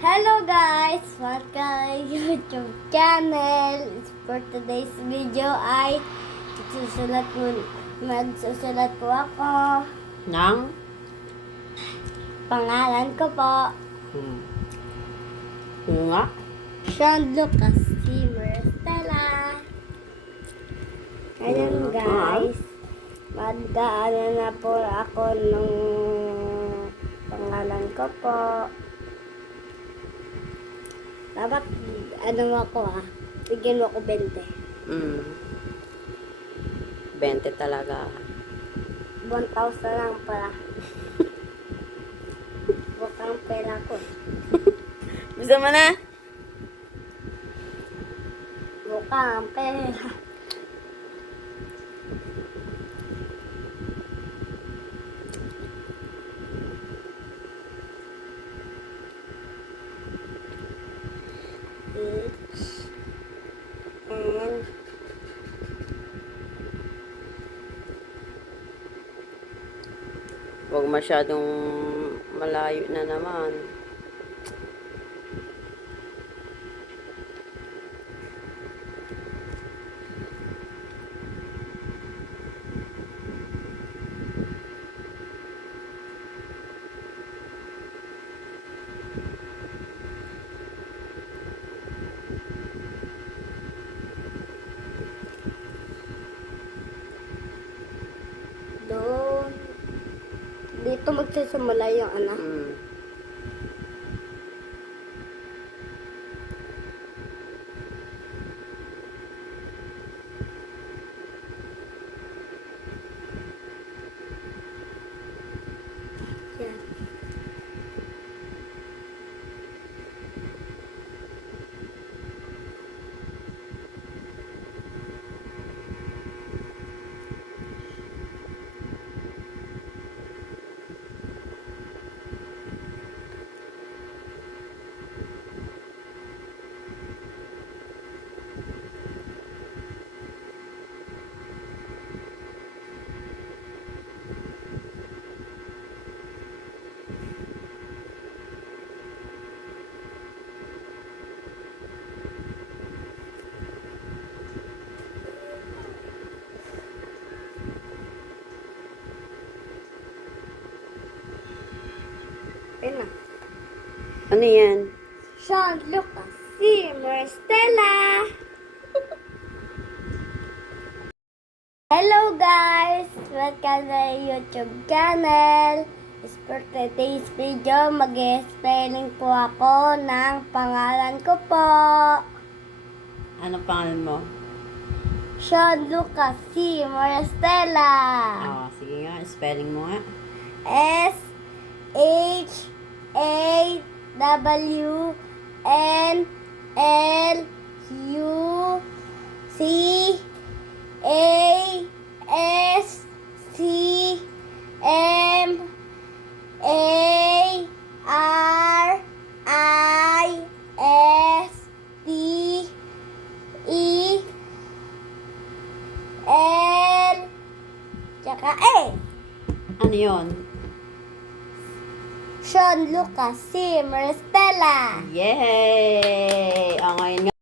Hello guys! Welcome YouTube channel. For today's video ay magsusulat po ako. Nang? Pangalan ko po, Nga? Sean Lucas C. Maristela. Ngayon guys, mag-ano na po ako ng pangalan ko po. Dapat, ano ako bigyan mo ako 20. 20 talaga. 1,000 lang pala. Bukang pera ko. Gusto mo na? Bukang pera. And Huwag masyadong malayo na naman. doon. Dito magsisimula yung ano. Yan. Ayun na. Ano yan? Sean Lucas C. Maristela. Hello guys! Welcome to YouTube channel. For today's video, mag-spelling po ako ng pangalan ko po. Ano pangalan mo? Sean Lucas C. Maristela. Sige nga, spelling mo nga. L tsaka A. Ano yon? Sean Lucas C. Maristela. Yay! Ngayon nga.